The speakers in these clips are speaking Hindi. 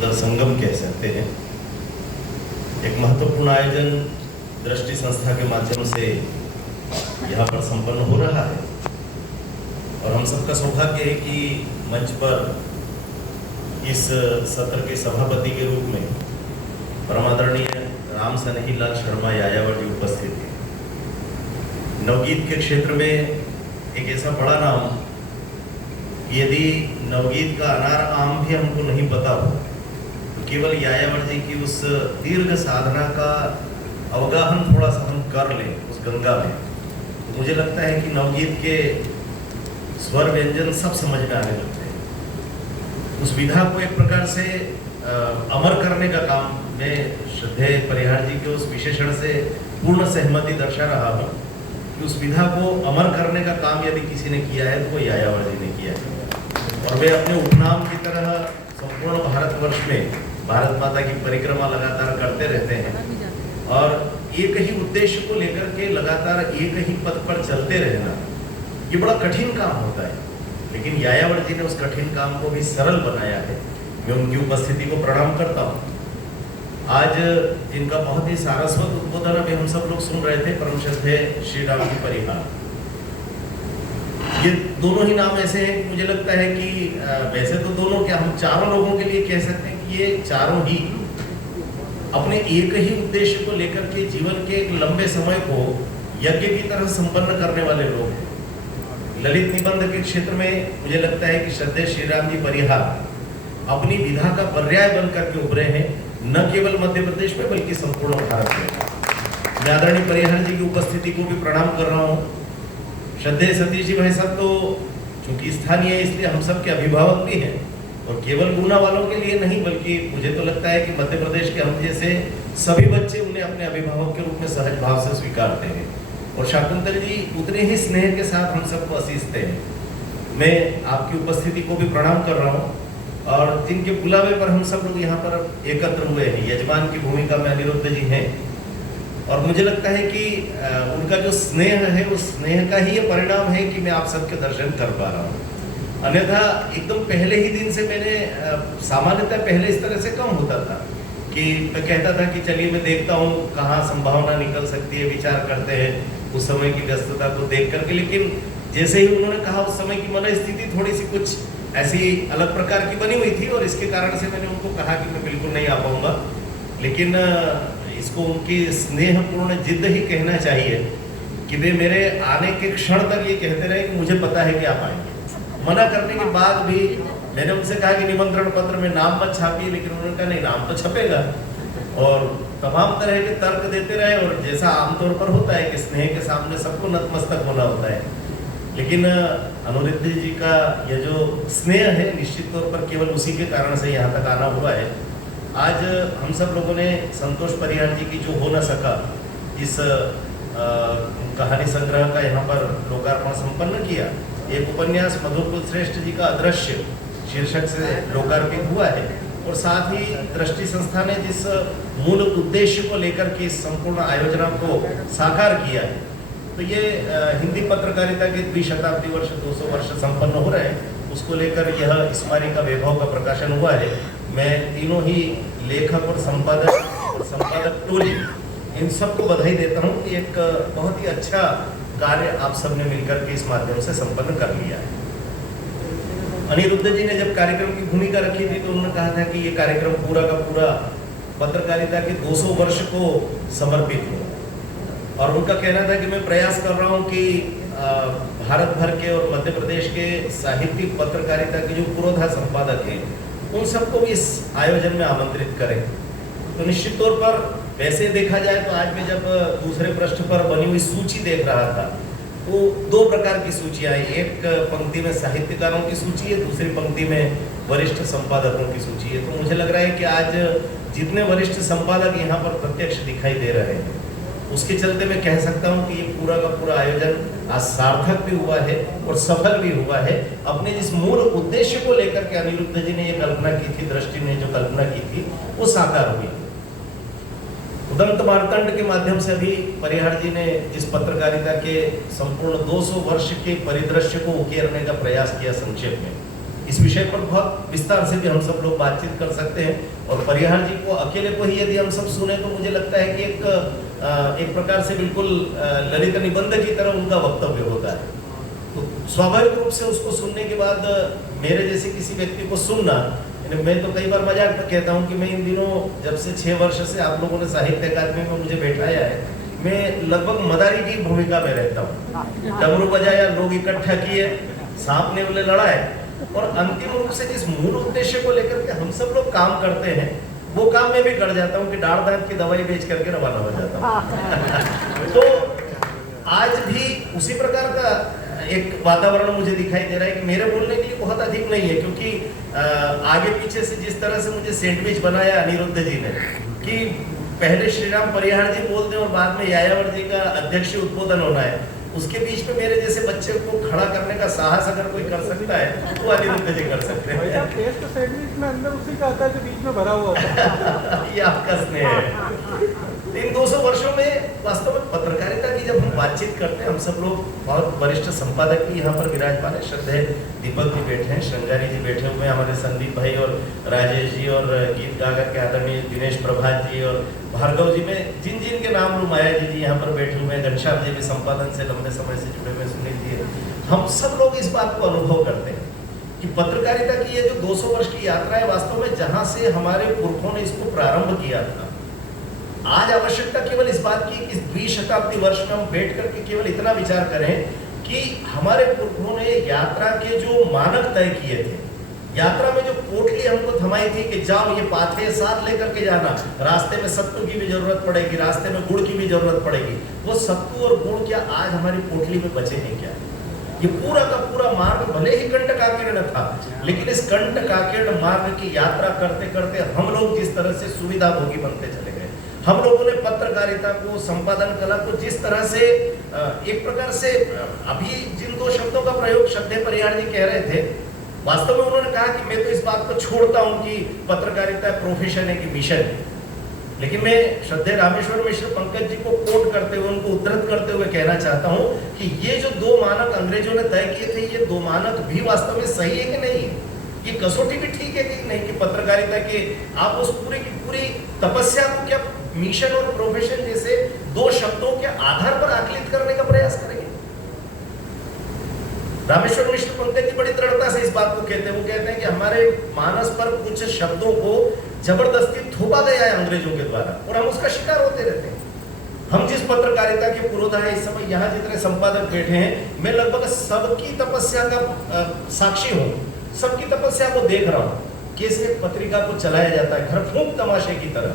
सुंदर संगम कह सकते हैं। एक महत्वपूर्ण आयोजन दृष्टि संस्था के माध्यम से यहाँ पर संपन्न हो रहा है और हम सबका सौभाग्य है कि मंच पर इस सत्र के सभापति के रूप में परमादरणीय राम सनेही लाल शर्मा यायावर जी उपस्थित हैं। नवगीत के क्षेत्र में एक ऐसा बड़ा नाम, यदि नवगीत का अनार आम भी हमको नहीं पता हो तो केवल यायावर जी की उस दीर्घ साधना का अवगाहन थोड़ा सा हम कर लें उस गंगा में, तो मुझे लगता है कि नवगीत के स्वर व्यंजन सब समझ में आने लगते हैं। उस विधा को एक प्रकार से अमर करने का काम मैं श्रद्धेय परिहार जी के उस विशेषण से पूर्ण सहमति दर्शा रहा हूँ कि उस विधा को अमर करने का काम यदि किसी ने किया है तो वो यायावर जी ने किया है। और वे अपने उपनाम की तरह संपूर्ण भारतवर्ष में भारत माता की परिक्रमा लगातार करते रहते हैं और एक ही उद्देश्य को लेकर के लगातार एक ही पथ पर चलते रहना, ये बड़ा कठिन काम होता है, लेकिन यायावर जी ने उस कठिन काम को भी सरल बनाया है। मैं उनकी उपस्थिति को प्रणाम करता हूँ। आज जिनका बहुत ही सारस्वत उद्बोधन अभी हम सब लोग सुन रहे थे, परम श्रद्धेय श्री राम जी परिहार, ये दोनों ही नाम ऐसे हैं मुझे लगता है कि वैसे तो दोनों क्या, हम चारों लोगों के लिए कह सकते हैं कि ये चारों ही अपने एक ही उद्देश्य को लेकर के जीवन के एक लंबे समय को यज्ञ की तरह संपन्न करने वाले लोग हैं। ललित निबंध के क्षेत्र में मुझे लगता है कि श्रद्धेय श्री राम जी परिहार अपनी विधा का पर्याय बन करके उभरे हैं, न केवल मध्य प्रदेश में बल्कि संपूर्ण भारत में। मैं आदरणीय परिहार जी की उपस्थिति को भी प्रणाम कर रहा हूँ। श्रद्धेय सतीश जी भाई साहब तो चूंकि स्थानीय है इसलिए हम सब के अभिभावक भी हैं और केवल गुना वालों के लिए नहीं बल्कि मुझे तो लगता है कि मध्य प्रदेश के हम जैसे सभी बच्चे उन्हें अपने अभिभावक के रूप में सहज भाव से स्वीकारते हैं और शाकुंतल जी उतने ही स्नेह के साथ हम सबको आशीषते हैं। मैं आपकी उपस्थिति को भी प्रणाम कर रहा हूँ और जिनके बुलावे पर हम सब लोग यहाँ पर एकत्र हुए हैं, यजमान की भूमिका में अनिरुद्ध जी हैं और मुझे लगता है कि उनका जो स्नेह है उस स्नेह का ही ये परिणाम है कि मैं आप सबके दर्शन कर पा रहा हूँ। अन्यथा एकदम पहले ही दिन से मैंने सामान्यतः पहले इस तरह से कम होता था कि मैं कहता था कि चलिए मैं देखता हूँ कहाँ संभावना निकल सकती है, विचार करते हैं उस समय की व्यस्तता को देख करके। लेकिन जैसे ही उन्होंने कहा उस समय की मन स्थिति थोड़ी सी कुछ ऐसी अलग प्रकार की बनी हुई थी और इसके कारण से मैंने उनको कहा कि मैं बिल्कुल नहीं आ पाऊंगा, लेकिन इसको उनकी स्नेहपूर्ण जिद ही कहना चाहिए कि वे मेरे आने के क्षण तक ये कहते रहे कि मुझे पता है कि आप आएंगे। मना करने के बाद भी मैंने उनसे कहा कि निमंत्रण पत्र में नाम मत छापिए, लेकिन उन्होंने कहा नहीं नाम तो छपेगा और तमाम तरह के तर्क देते रहे और जैसा आमतौर पर होता है कि स्नेह के सामने सबको नतमस्तक होना होता है, लेकिन अनुरुद्ध जी का यह जो स्नेह है निश्चित तौर पर केवल उसी के कारण से यहाँ तक आना हुआ है। आज हम सब लोगों ने संतोष परिहार जी की जो हो न सका इस कहानी संग्रह का यहाँ पर लोकार्पण संपन्न किया। एक उपन्यास मधुकुल श्रेष्ठ जी का अदृश्य शीर्षक से लोकार्पित हुआ है और साथ ही दृष्टि संस्था ने जिस मूल उद्देश्य को लेकर के इस संपूर्ण आयोजना को साकार किया है, तो ये हिंदी पत्रकारिता के द्विशताब्दी वर्ष 200 वर्ष संपन्न हो रहे हैं, उसको लेकर यह स्मारिका वैभव का प्रकाशन हुआ है। मैं तीनों ही लेखक और संपादक टोली इन सबको बधाई देता हूँ कि एक बहुत ही अच्छा कार्य आप सबने मिलकर के इस माध्यम से संपन्न कर लिया है। अनिरुद्ध जी ने जब कार्यक्रम की भूमिका रखी थी तो उन्होंने कहा था कि ये कार्यक्रम पूरा का पूरा पत्रकारिता के 200 वर्ष को समर्पित हो और उनका कहना था कि मैं प्रयास कर रहा हूँ कि भारत भर के और मध्य प्रदेश के साहित्यिक पत्रकारिता के जो पुरोधा संपादक हैं उन सबको भी इस आयोजन में आमंत्रित करें। तो निश्चित तौर पर वैसे देखा जाए तो आज मैं जब दूसरे पृष्ठ पर बनी हुई सूची देख रहा था तो दो प्रकार की सूचियां आई। एक पंक्ति में साहित्यकारों की सूची है, दूसरी पंक्ति में वरिष्ठ संपादकों की सूची है। तो मुझे लग रहा है कि आज जितने वरिष्ठ संपादक यहाँ पर प्रत्यक्ष दिखाई दे रहे हैं उसके चलते मैं कह सकता हूँ कि ये पूरा का पूरा आयोजन आज सार्थक भी हुआ है और सफल भी हुआ है। अपने जिस मूल उद्देश्य को लेकर के अनिरुद्ध जी ने ये कल्पना की थी, दृष्टि ने जो कल्पना की थी वो साकार हुई। उदंत मार्तंड के माध्यम से अभी परिहार जी ने जिस पत्रकारिता के संपूर्ण 200 वर्ष के परिदृश्य को उकेरने का प्रयास किया संक्षेप में, इस विषय पर बहुत विस्तार से भी हम सब लोग बातचीत कर सकते हैं। और परिहार जी को अकेले को ही यदि हम सब सुने तो मुझे लगता है कि एक प्रकार से बिल्कुल ललित निबंध की तरह उनका वक्तव्य होता है। तो स्वाभाविक रूप से उसको सुनने के बाद मेरे जैसे किसी व्यक्ति को सुनना, मैं तो कई बार मजाक में कहता हूँ कि मैं इन दिनों जब से 6 वर्ष से आप लोगों ने साहित्य अकादमी में मुझे बैठाया है, मैं लगभग मदारी की भूमिका में रहता हूँ। डमरू बजाया, लोग इकट्ठा किए, सांप ने उन्हें लड़ाए, और अंतिम रूप से जिस मूल उद्देश्य को लेकर के हम सब लोग काम करते हैं वो काम में भी कर जाता हूँ कि डाढ़ दांत की दवाई बेच करके रवाना हो जाता हूँ। तो आज भी उसी प्रकार का एक वातावरण मुझे दिखाई दे रहा है कि मेरे बोलने के लिए बहुत अधिक नहीं है, क्योंकि आगे पीछे से जिस तरह से मुझे सैंडविच बनाया अनिरुद्ध जी ने कि पहले श्रीराम परिहार जी बोलते हैं और बाद में यायावर जी का अध्यक्ष उद्बोधन होना है, उसके बीच में मेरे जैसे बच्चे को खड़ा करने का साहस अगर कोई कर सकता है तो अनिरुद्ध जी कर सकते हैं। टेस्ट सैंडविच में अंदर उसी का आता है जो बीच में भरा हुआ होता है। ये आपका स्नेह है। इन 200 वर्षों में वास्तव में पत्रकारिता की जब हम बातचीत करते हैं, हम सब लोग बहुत वरिष्ठ संपादक भी यहाँ पर विराजमान है, श्रद्धेय दीपक जी बैठे हैं, श्रृंगारी जी बैठे हुए हैं, हमारे संदीप भाई और राजेश जी, और गीत गाकर के आदरणीय दिनेश प्रभात जी और भार्गव जी में जिन जिन के नाम लूं, माया जी यहाँ पर बैठे हुए हैं, घनश्याम जी भी संपादन से लंबे समय से जुड़े हुए, सुनील जी, हम सब लोग इस बात को अनुभव करते हैं कि पत्रकारिता की ये जो 200 वर्ष की यात्रा है, वास्तव में जहां से हमारे पुरखों ने इसको प्रारंभ किया था, आज आवश्यकता केवल इस बात की कि इस 20 शताब्दी वर्ष में हम बैठ करके केवल इतना विचार करें कि हमारे पुरखों ने यात्रा के जो मानक तय किए थे, यात्रा में जो पोटली हमको थमाई थी कि जाओ ये पाथे साथ लेकर के जाना, रास्ते में सत्तू की भी जरूरत पड़ेगी, रास्ते में गुड़ की भी जरूरत पड़ेगी, वो सत्तू और गुड़ क्या आज हमारी पोटली में बचे हैं क्या? ये पूरा का पूरा मार्ग भले ही कंटकाकीर्ण था, लेकिन इस कंटकाकीर्ण मार्ग की यात्रा करते करते हम लोग जिस तरह से सुविधा भोगी बनते चले गए, हम लोगों ने पत्रकारिता को, संपादन कला को जिस तरह से एक प्रकार से, अभी जिन 2 शब्दों का प्रयोग श्रद्धेय परिहार जी कह रहे थे, वास्तव में उन्होंने कहा कि मैं तो इस बात को छोड़ता हूं कि पत्रकारिता प्रोफेशन है कि मिशन है, लेकिन मैं श्रद्धेय रामेश्वर मिश्र पंकज जी को कोट करते हुए, उनको उद्धृत करते हुए कहना चाहता हूं कि ये जो 2 मानक अंग्रेजों ने तय किए थे, ये 2 मानक भी वास्तव में सही है कि नहीं है? ये कसौटी भी ठीक है कि नहीं कि पत्रकारिता के आप उस पूरी की पूरी तपस्या को क्या मिशन और प्रोफेशन जैसे 2 शब्दों के आधार पर आकलित करने का प्रयास करेंगे? रामेश्वर मिश्र पंकज जी बड़ी दृढ़ता से इस बात को कहते हैं, वो कहते हैं कि हमारे मानस पर कुछ शब्दों को जबरदस्ती थोपा गया है अंग्रेजों के द्वारा और हम उसका शिकार होते रहते हैं। हम जिस पत्रकारिता के पुरोधा है इस समय यहाँ जितने संपादक बैठे हैं, मैं लगभग सबकी तपस्या का साक्षी हूँ, सबकी तपस्या को देख रहा हूँ। कैसे पत्रिका को चलाया जाता है घर फूंक तमाशे की तरह,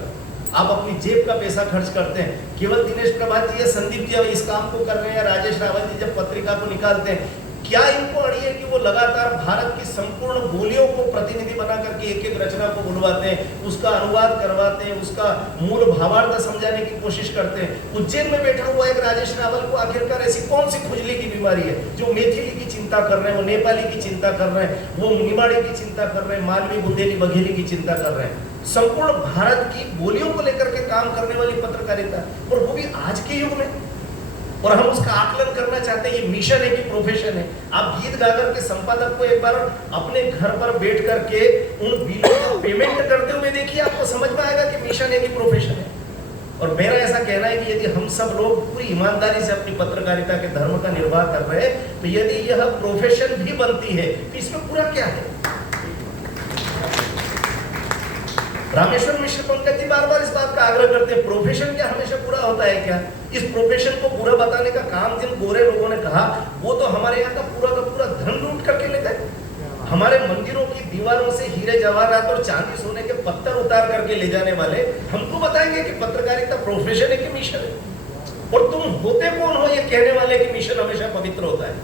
आप अपनी जेब का पैसा खर्च करते हैं। केवल दिनेश प्रभात जी या संदीप जी इस काम को कर रहे हैं, राजेश रावल जी जब पत्रिका को निकालते हैं, क्या इनको अड़ी है कि वो लगातार भारत की संपूर्ण बोलियों को प्रतिनिधि बना करके एक एक रचना को बुलवाते हैं, उसका अनुवाद करवाते हैं, उसका मूल भावार्थ समझाने की कोशिश करते हैं। उज्जैन में बैठा हुआ एक राजेश रावल को आखिरकार ऐसी कौन सी खुजली की बीमारी है जो मैथिली की चिंता कर रहे हैं, वो नेपाली की चिंता कर रहे हैं, वो निमाड़ी की चिंता कर रहे हैं, मालवी बुंदेली बघेली की चिंता कर रहे हैं। संपूर्ण भारत की बोलियों को लेकर के काम करने वाली पत्रकारिता, और वो भी आज के युग में, और हम उसका आकलन करना चाहते हैं ये मिशन है कि प्रोफेशन है। आप गीत गाकर के संपादक को एक बार अपने घर पर बैठ करके उन बिलों का पेमेंट करते हुए देखिए, आपको समझ में आएगा कि मिशन है कि प्रोफेशन है। और मेरा ऐसा कहना है कि यदि हम सब लोग पूरी ईमानदारी से अपनी पत्रकारिता के धर्म का निर्वाह कर रहे हैं, तो यदि यह प्रोफेशन भी बनती है तो इसमें पूरा क्या है? रामेश्वर मिश्र पंकज जी बार बार इस बात का आग्रह करते हैं, प्रोफेशन क्या हमेशा पूरा होता है क्या? इस प्रोफेशन को पूरा बताने का काम जिन गोरे लोगों ने कहा, वो तो हमारे यहाँ का पूरा धन लूट करके ले गए। हमारे मंदिरों की दीवारों से हीरे जवाहरात और चांदी सोने के पत्थर उतार करके ले जाने वाले हमको बताएंगे कि पत्रकारिता प्रोफेशन है कि मिशन है? और तुम होते कौन हो ये कहने वाले कि मिशन हमेशा पवित्र होता है?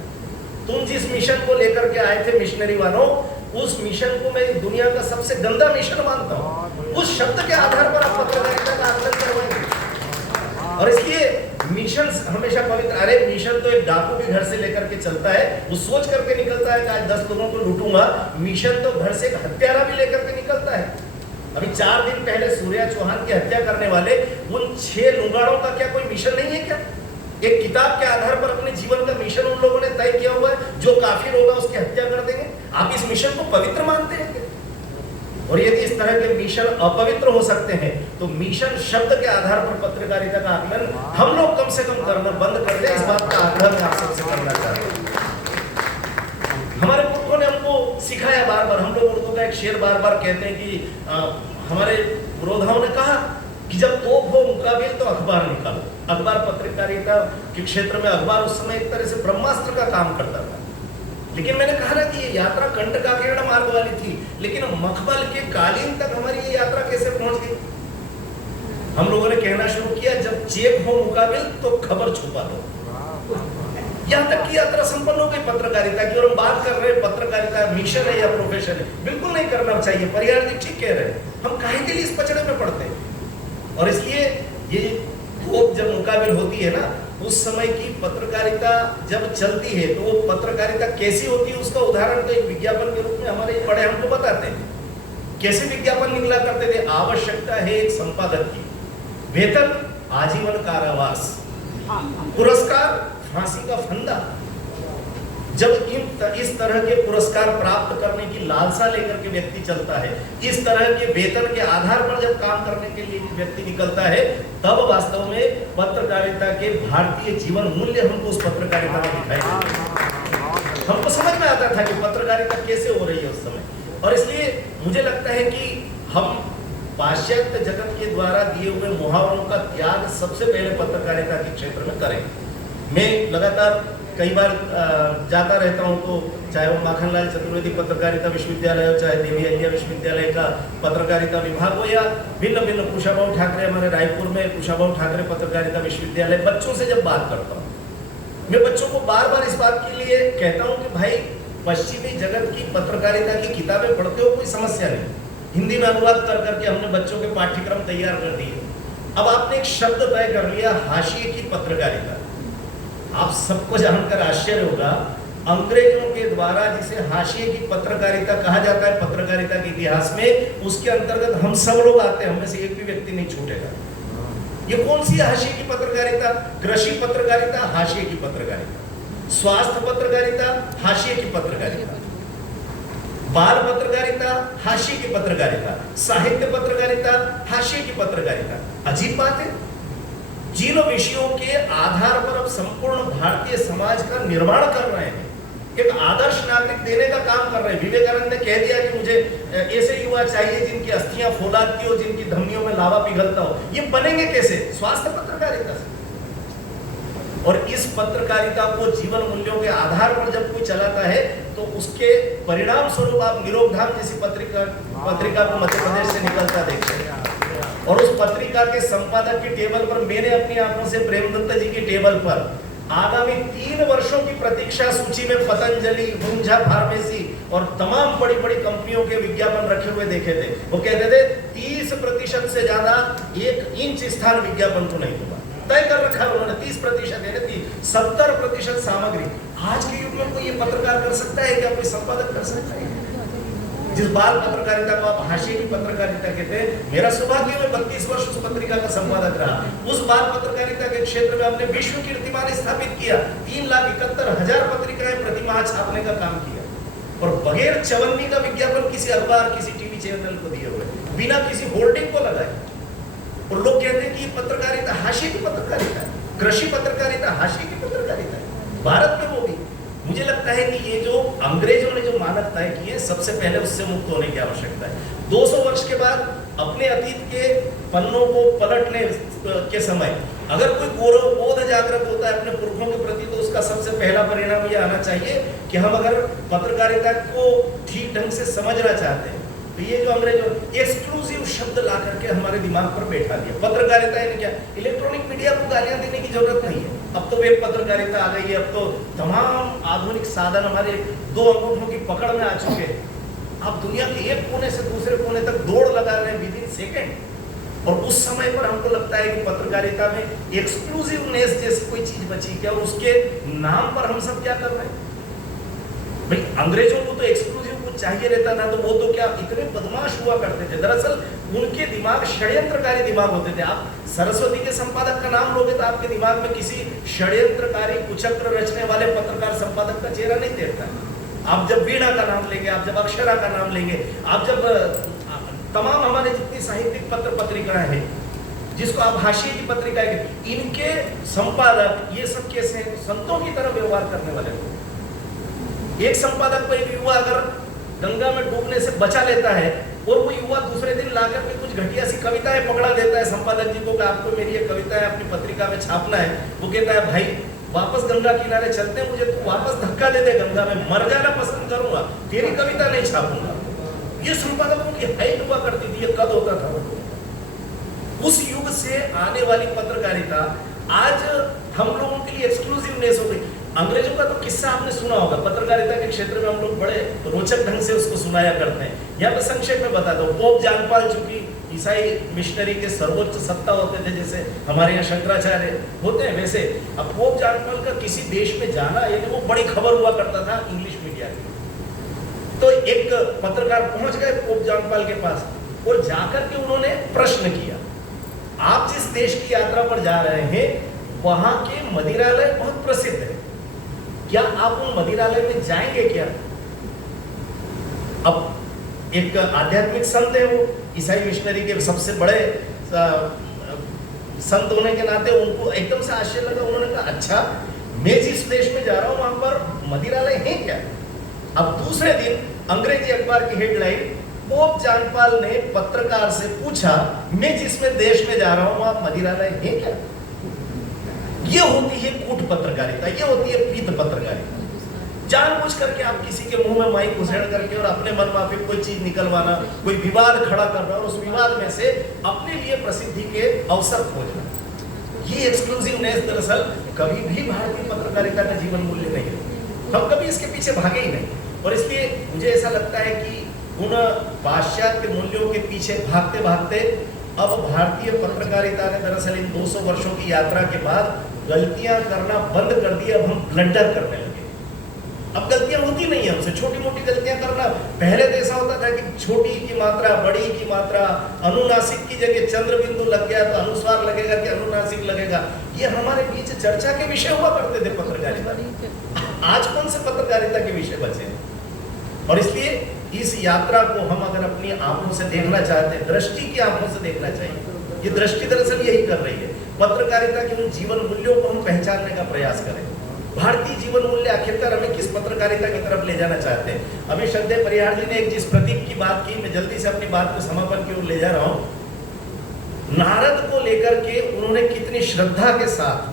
तुम जिस मिशन को लेकर के आए थे मिशनरी वालों, उस मिशन को मैं दुनिया का सबसे गंदा मिशन मानता हूँ। उस शब्द के आधार पर आप पत्रकारिता का आकलन करवाएंगे, और इसलिए मिशन हमेशा पवित्र। अरे मिशन तो एक डाकू भी घर से लेकर के चलता है, वो सोच करके निकलता है कि आज 10 लोगों को लूटूंगा। मिशन तो घर से एक हत्यारा भी लेकर के निकलता है। अभी 4 दिन पहले सूर्या चौहान की हत्या करने वाले उन 6 लुगाड़ों का क्या कोई मिशन नहीं है क्या? एक किताब के आधार पर अपने जीवन का मिशन उन लोगों ने तय किया हुआ है, जो काफिर होगा उसकी हत्या कर देंगे। आप इस मिशन को पवित्र मानते हैं? और यदि इस तरह के मिशन अपवित्र हो सकते हैं तो मिशन शब्द के आधार पर पत्रकारिता का आकलन हम लोग कम से कम करना बंद कर दें। इस बात का आग्रह मैं आप सबसे करना चाहता हूं। हमारे पुरखों ने हमको सिखाया बार बार, हम लोग उर्दू का एक शेर बार बार कहते हैं कि हमारे पुरोधाओं ने कहा कि जब तोप हो मुकाबिल तो अखबार निकालो। अखबार पत्रकारिता के क्षेत्र में अखबार उस समय एक तरह से ब्रह्मास्त्र का काम करता था। लेकिन मैंने कहा ना कि ये यात्रा कंटकाकीर्ण मार्ग वाली थी, लेकिन मखमल के कालीन तक हमारी ये यात्रा कैसे पहुंच गई? हम लोगों ने कहना शुरू किया जब चेक हो मुकाबिल तो खबर छुपा दो। यहाँ तक की यात्रा संपन्न हो गई पत्रकारिता की। और हम बात कर रहे हैं पत्रकारिता मिशन है या प्रोफेशन है, बिल्कुल नहीं करना चाहिए। परिहार जी ठीक कह रहे हैं, हम काहे के लिए इस पचड़े में पड़ते हैं? और इसलिए ये जब मुकाबिल होती है ना, उस समय की पत्रकारिता जब चलती है तो वो पत्रकारिता कैसी होती है उसका उदाहरण तो एक विज्ञापन के रूप में हमारे बड़े हमको बताते हैं। कैसे विज्ञापन निकला करते थे? आवश्यकता है एक संपादक की, वेतन आजीवन कारावास, पुरस्कार फांसी का फंदा। जब इस तरह के पुरस्कार प्राप्त करने की लालसा लेकर के व्यक्ति चलता है, इस तरह के वेतन के आधार पर जब काम करने के लिए व्यक्ति निकलता है, तब वास्तव में पत्रकारिता के भारतीय जीवन मूल्य हमको उस पत्रकारिता में दिखाई देते हैं। हमको समझ में आता था कि पत्रकारिता कैसे हो रही है उस समय। और इसलिए मुझे लगता है कि हम पाश्चात्य जगत के द्वारा दिए हुए मुहावरों का त्याग सबसे पहले पत्रकारिता के क्षेत्र में करें। मैं लगातार कई बार जाता रहता हूं, तो चाहे वो माखनलाल चतुर्वेदी पत्रकारिता विश्वविद्यालय हो, चाहे देवी अहिल्या विश्वविद्यालय का पत्रकारिता विभाग हो, या भिन्न भिन्न कुशाभाऊ ठाकरे हमारे रायपुर में कुशाभाऊ ठाकरे पत्रकारिता विश्वविद्यालय, बच्चों से जब बात करता हूँ, मैं बच्चों को बार बार इस बात के लिए कहता हूँ कि भाई पश्चिमी जगत की पत्रकारिता की किताबें पढ़ते हो, कोई समस्या नहीं, हिंदी में अनुवाद कर करके हमने बच्चों के पाठ्यक्रम तैयार कर दिए। अब आपने एक शब्द तय कर लिया, हाशिए की पत्रकारिता। आप सबको जानकर आश्चर्य होगा, अंग्रेजों के द्वारा जिसे हाशिए की पत्रकारिता कहा जाता है पत्रकारिता के इतिहास में, उसके अंतर्गत हम सब लोग आते हैं, हममें से एक भी व्यक्ति नहीं छूटेगा। ये कौन सी हाशिए की पत्रकारिता? कृषि पत्रकारिता हाशिए की पत्रकारिता, स्वास्थ्य पत्रकारिता हाशिए की पत्रकारिता, बाल पत्रकारिता हाशिए की पत्रकारिता, साहित्य पत्रकारिता हाशिए की पत्रकारिता। अजीब बात है, जिन विषयों के आधार पर अब संपूर्ण भारतीय समाज का निर्माण कर रहे हैं, एक आदर्श नागरिक देने का काम कर रहे हैं। विवेकानंद ने कह दिया कि मुझे ऐसे युवा चाहिए जिनकी अस्थियां फौलाद की हो, जिनकी धमनियों में लावा पिघलता हो। ये बनेंगे कैसे? स्वास्थ्य पत्रकारिता से। और इस पत्रकारिता को जीवन मूल्यों के आधार पर जब कोई चलाता है तो उसके परिणाम स्वरूप आप निरोगधाम जैसी पत्रिका को मध्य प्रदेश से निकलता देखते हैं। और उस पत्रिका के संपादक की टेबल पर मैंने अपनी आंखों से प्रेमदत्त जी की टेबल पर आगामी 3 वर्षों की प्रतीक्षा सूची में पतंजलि, गुंजा फार्मेसी और तमाम बड़ी बड़ी कंपनियों के विज्ञापन रखे हुए देखे थे। वो कहते थे 30% से ज्यादा 1 इंच स्थान विज्ञापन को नहीं दूंगा। तय कर रखा है उन्होंने 30% यानी 70% सामग्री। आज के युग में कोई ये पत्रकार कर सकता है क्या? कोई संपादक कर सकता है? जिस बाल पत्रकारिता को आप हाशिए की पत्रकारिता कहते हैं, मेरा सौभाग्य में 32 वर्ष उस पत्रिका का संपादक रहा। उस बाल पत्रकारिता के क्षेत्र में हमने विश्व कीर्तिमान स्थापित किया। 3,71,000 पत्रिकाएं प्रतिमाह छापने का काम किया और बगैर चवन्नी का विज्ञापन किसी अखबार, किसी टीवी चैनल को दिए हुए, बिना किसी होर्डिंग को लगाए। और लोग कहते हैं कि पत्रकारिता हाशिए की पत्रकारिता है, कृषि पत्रकारिता हाशिए की पत्रकारिता है। भारत में वो भी, मुझे लगता है कि ये जो अंग्रेजों ने जो मानक तय किए, सबसे पहले उससे मुक्त होने की आवश्यकता है। 200 वर्ष के बाद अपने अतीत के पन्नों को पलटने के समय अगर कोई गौरव बोध जागृत होता है अपने पुरखों के प्रति, तो उसका सबसे पहला परिणाम ये आना चाहिए कि हम अगर पत्रकारिता को ठीक ढंग से समझना चाहते हैं तो ये जो अंग्रेजों एक्सक्लूसिव शब्द ला करके हमारे दिमाग पर बैठा दिया। पत्रकारिता यानी क्या? इलेक्ट्रॉनिक मीडिया को गालियां देने की जरूरत नहीं है। अब तो वेब पत्रकारिता आ गई है, अब तो तमाम आधुनिक साधन हमारे 2 अंगूठों की पकड़ में आ चुके हैं। आप दुनिया के एक कोने से दूसरे कोने तक दौड़ लगा रहे हैं विदिन सेकेंड। और उस समय पर हमको लगता है कि पत्रकारिता में एक्सक्लूसिवनेस जैसी कोई चीज बची क्या? और उसके नाम पर हम सब क्या कर रहे हैं? भाई अंग्रेजों को तो एक्सक्लूसिव कुछ चाहिए रहता था, तो वो तो क्या इतने बदमाश हुआ करते थे। दरअसल उनके दिमाग षड्यंत्रकारी दिमाग होते थे। आप सरस्वती के संपादक का नाम लोगे तो आपके दिमाग में किसी षड्यंत्रकारी कुचक्र रचने वाले पत्रकार संपादक का चेहरा नहीं देखता। आप जब वीणा का नाम लेंगे, आप जब अक्षरा का नाम लेंगे, आप जब तमाम हमारे जितनी साहित्यिक पत्र पत्रिकाएं हैं, जिसको आप हाशिए की पत्रिका है, इनके संपादक ये सब कैसे हैं? संतों की तरह व्यवहार करने वाले लोग। एक संपादक को एक युवा अगर गंगा में डूबने से बचा लेता है और वो युवा दूसरे दिन लाकर के कुछ घटिया सी कविताएं पकड़ा देता है संपादक जी को कि आपको मेरी ये कविताएं अपनी पत्रिका में छापना है, वो कहता है भाई वापस गंगा किनारे चलते हैं, मुझे तो वापस धक्का दे दे गंगा में, मर जाना पसंद करूंगा, तेरी कविता नहीं छापूंगा। ये संपादकों की हाइट हुआ करती थी, ये कद होता था। उस युग से आने वाली पत्रकारिता आज हम लोगों के लिए एक्सक्लूसिवनेस हो गई। अंग्रेजों का तो किस्सा आपने सुना होगा, पत्रकारिता के क्षेत्र में हम लोग बड़े रोचक ढंग से उसको सुनाया करते हैं। यहाँ पे संक्षेप में बता दो, पोप जानपाल चूंकि ईसाई मिशनरी के सर्वोच्च सत्ता होते थे, जैसे हमारे यहाँ शंकराचार्य होते हैं, वैसे अब पोप जानपाल का किसी देश में जाना ये वो बड़ी खबर हुआ करता था इंग्लिश मीडिया की। तो एक पत्रकार पहुंच गए पोप जानपाल के पास और जाकर के उन्होंने प्रश्न किया, आप जिस देश की यात्रा पर जा रहे हैं वहां के मदिरालय बहुत प्रसिद्ध है, क्या आप उन मदिरालय में जाएंगे क्या? अब एक आध्यात्मिक संत है, वो ईसाई मिशनरी के सबसे बड़े संत होने के नाते उनको एकदम से आश्चर्य लगा। उन्होंने कहा अच्छा, मैं जिस देश में जा रहा हूं वहां पर मदिरालय है क्या? अब दूसरे दिन अंग्रेजी अखबार की हेडलाइन, पोप जानपाल ने पत्रकार से पूछा मैं जिसमें देश में जा रहा हूं वहां मदिरालय है क्या? ये होती है कूट पत्रकारिता, ये होती है पीत पत्रकारिता। जानबूझ करके आप किसी के मुंह में माइक घुसेड़ करके और अपने मन माफिक कोई चीज निकलवाना, कोई विवाद खड़ा करना और उस विवाद में से अपने लिए प्रसिद्धि के अवसर खोजना, ये एक्सक्लूसिवनेस दरअसल कभी भी भारतीय पत्रकारिता का जीवन मूल्य नहीं है। हम कभी इसके पीछे भागे ही नहीं, और इसलिए मुझे ऐसा लगता है कि उन पाश्चात्य मूल्यों के पीछे भागते भागते अब भारतीय पत्रकारिता ने दरअसल इन 200 वर्षों की यात्रा के बाद गलतियां करना बंद कर दी। अब हम ब्लंडर करने लगे, अब गलतियां होती नहीं है हमसे, छोटी मोटी गलतियां करना। पहले तो ऐसा होता था कि छोटी की मात्रा, बड़ी की मात्रा, अनुनासिक की जगह चंद्र बिंदु लग गया तो अनुस्वार लगेगा कि अनुनासिक लगेगा, ये हमारे बीच चर्चा के विषय हुआ करते थे पत्रकारिता। आज कौन से पत्रकारिता के विषय बचे? और इसलिए इस यात्रा को हम अगर अपनी आंखों से देखना चाहते हैं, दृष्टि की आंखों से देखना चाहिए। ये दृष्टि दरअसल यही कर रही है, पत्रकारिता के उन जीवन मूल्यों को हम पहचानने का प्रयास करें। भारतीय जीवन मूल्य आखिरकार हमें किस पत्रकारिता की तरफ ले जाना चाहते हैं? अभी श्रद्धेय परिहार जी ने एक जिस प्रतीक की बात की, मैं जल्दी से अपनी बात को समापन की ओर ले जा रहा हूं। नारद को लेकर के उन्होंने कितनी श्रद्धा के साथ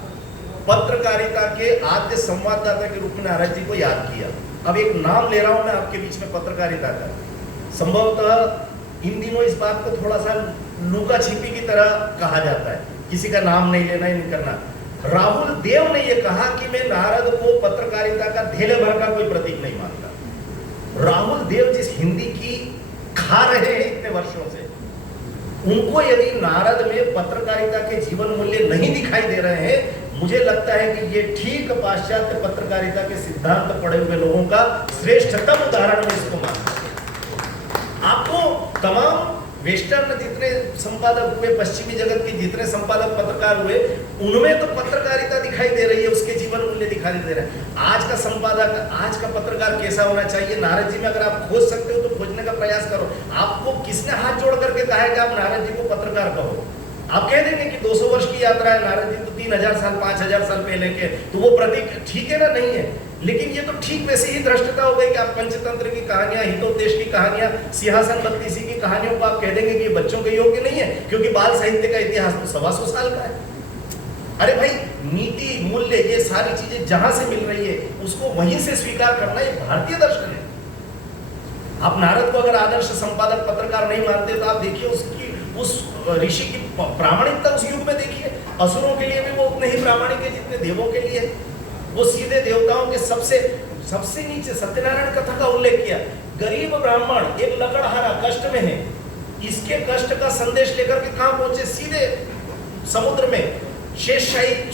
पत्रकारिता के आद्य संवाददाता के रूप में नारद जी को याद किया। अब एक नाम ले रहा हूं मैं आपके बीच में पत्रकारिता का, संभवतः इन दिनों इस बात को थोड़ा सा लुका छिपी की तरह कहा जाता है, किसी का नाम नहीं लेना, नहीं करना। राहुल देव ने यह कहा कि मैं नारद को पत्रकारिता का धेले भर का कोई प्रतीक नहीं मानता। राहुल देव जिस हिंदी की खा रहे हैं इतने वर्षों से, उनको यदि नारद में पत्रकारिता के जीवन मूल्य नहीं दिखाई दे रहे हैं, मुझे लगता है कि ये ठीक पाश्चात्य पत्रकारिता के सिद्धांत पढ़े हुए लोगों का श्रेष्ठतम उदाहरण में इसको मानता हूं। आपको तमाम वेस्टर्न जितने संपादक हुए, पश्चिमी जगत के जितने संपादक पत्रकार हुए, उनमें तो पत्रकारिता दिखाई दे रही है, उसके जीवन मूल्य दिखाई दे रहे हैं। आज का संपादक, आज का पत्रकार कैसा होना चाहिए? नारद जी में अगर आप खोज सकते हो तो खोजने का प्रयास करो। आपको किसने हाथ जोड़ करके कहा है कि आप नारद जी को पत्रकार कहो? आप कह देंगे कि 200 वर्ष की यात्रा है, नारद जी तो 3000 साल 5000 साल पहले के, तो वो प्रतीक ठीक है ना? नहीं है, लेकिन ये तो ठीक वैसे ही दृष्टता हो गई कि आप पंचतंत्र की कहानियां, हितोपदेश की कहानियां, सिंहासन बत्तीसी की कहानियों को आप कह देंगे कि ये बच्चों के योग्य नहीं है, क्योंकि बाल साहित्य का इतिहास तो 125 साल का है। अरे भाई, नीति मूल्य ये सारी चीजें जहां से मिल रही है उसको वहीं से स्वीकार करना, ये भारतीय दर्शन है। आप नारद को अगर आदर्श संपादक पत्रकार नहीं मानते तो आप देखिए उसकी, उस ऋषि की प्रामाणिकता उस युग में देखिए। असुरों के लिए भी वो उतने ही प्रामाणिक है जितने देवों के लिए। वो सीधे देवताओं के सबसे नीचे सत्यनारायण कथा का उल्लेख किया। गरीब ब्राह्मण एक लकड़हारा कष्ट में है, इसके कष्ट का संदेश लेकर के कहां पहुंचे? सीधे समुद्र में शेष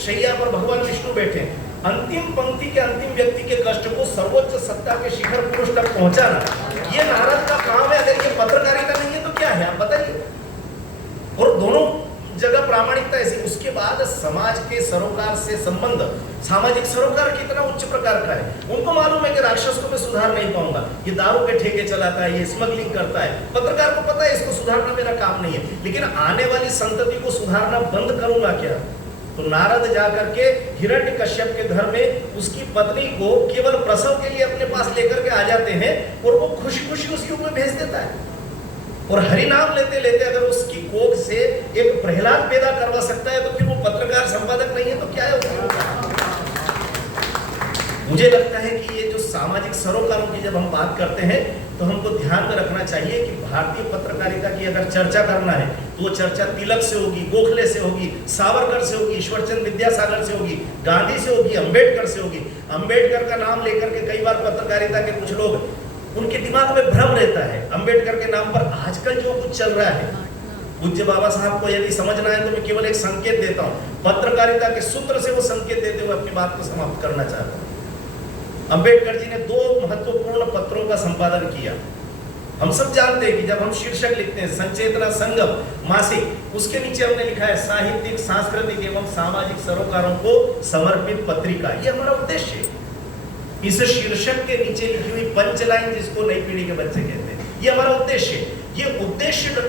शैया पर भगवान विष्णु बैठे। अंतिम पंक्ति के अंतिम व्यक्ति के कष्ट को सर्वोच्च सत्ता के शिखर पुरुष तक पहुंचाना, ये नारद का काम है। अगर ये पत्रकारिता नहीं है तो क्या है, आप बताइए? और दोनों जगह प्रामाणिकता ऐसी, उसके बाद समाज के सरोकार से संबंध, सामाजिक सरोकार कितना उच्च प्रकार का है। उनको मालूम है कि राक्षस को मैं सुधार नहीं पाऊंगा, ये दारू के ठेके चलाता है, ये स्मगलिंग करता है, पत्रकार को पता है इसको सुधारना मेरा काम नहीं है, लेकिन आने वाली संतति को सुधारना बंद करूंगा क्या? तो नारद जाकर के हिरण्यकश्यप के घर में उसकी पत्नी को केवल प्रसव के लिए अपने पास लेकर के आ जाते हैं और वो खुशी खुशी उसके ऊपर भेज देता है। और हरि नाम लेते लेते अगर उसकी कोख से एक प्रहलाद पैदा करवा सकता है तो फिर वो पत्रकार संपादक नहीं है तो क्या है उसका? मुझे लगता है कि ये जो सामाजिक सरोकारों की जब हम बात करते हैं तो हमको ध्यान में रखना चाहिए कि भारतीय पत्रकारिता की अगर चर्चा करना है तो वो चर्चा तिलक से होगी, गोखले से होगी, सावरकर से होगी, ईश्वरचंद्र विद्यासागर से होगी, गांधी से होगी, अंबेडकर से होगी। अंबेडकर का नाम लेकर के कई बार पत्रकारिता के कुछ लोग, उनके दिमाग में भ्रम रहता है अंबेडकर के नाम पर। आजकल जो कुछ चल रहा है, पूज्य बाबा साहब को यदि समझना है तो मैं केवल एक संकेत देता हूं, पत्रकारिता के सूत्र से वो संकेत देते हुए अपनी बात को समाप्त करना चाहता हूं। अंबेडकर जी ने 2 महत्वपूर्ण पत्रों का संपादन किया। हम सब जानते हैं कि जब हम शीर्षक लिखते हैं संचेतना संगम मासिक, उसके नीचे हमने लिखा है साहित्यिक, सांस्कृतिक एवं सामाजिक सरोकारों को समर्पित पत्रिका। ये हमारा उद्देश्य है। इस शीर्षक के नीचे लिखी हुई पंचलाइन, जिसको नई पीढ़ी के बच्चे कहते हैं, ये हमारा उद्देश्य है। ये उद्देश्य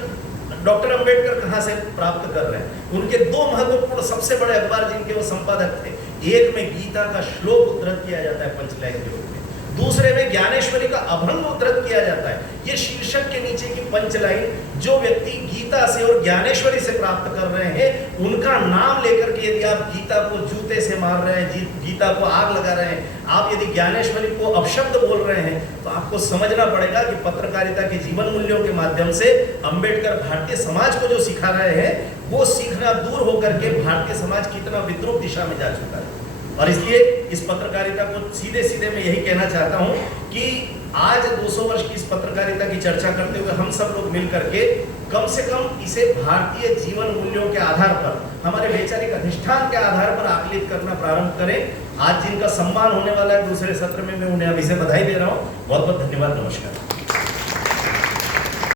डॉक्टर अंबेडकर कहां से प्राप्त कर रहे हैं? उनके 2 महत्वपूर्ण सबसे बड़े अखबार जिनके वो संपादक थे, एक में गीता का श्लोक उद्धृत किया जाता है पंचलाइन के रूप में, दूसरे में ज्ञानेश्वरी का अभंग उद्धृत किया जाता है। ये शीर्षक के नीचे की पंचलाइन जो व्यक्ति गीता से और ज्ञानेश्वरी से प्राप्त कर रहे हैं, उनका नाम लेकर के यदि आप गीता को जूते से मार रहे हैं, गीता को आग लगा रहे हैं, आप यदि ज्ञानेश्वरी को अपशब्द बोल रहे हैं, तो आपको समझना पड़ेगा कि पत्रकारिता के जीवन मूल्यों के माध्यम से अंबेडकर भारतीय समाज को जो सिखा रहे हैं, वो सीखना दूर होकर के भारतीय समाज कितना विद्रूप दिशा में जा चुका है। और इसलिए इस पत्रकारिता को सीधे सीधे मैं यही कहना चाहता हूं कि आज 200 वर्ष की इस पत्रकारिता की चर्चा करते हुए हम सब लोग मिल करके कम से कम इसे भारतीय जीवन मूल्यों के आधार पर, हमारे वैचारिक अधिष्ठान के आधार पर आकलित करना प्रारंभ करें। आज जिनका सम्मान होने वाला है दूसरे सत्र में, मैं उन्हें अभी से बधाई दे रहा हूं। बहुत बहुत धन्यवाद, नमस्कार।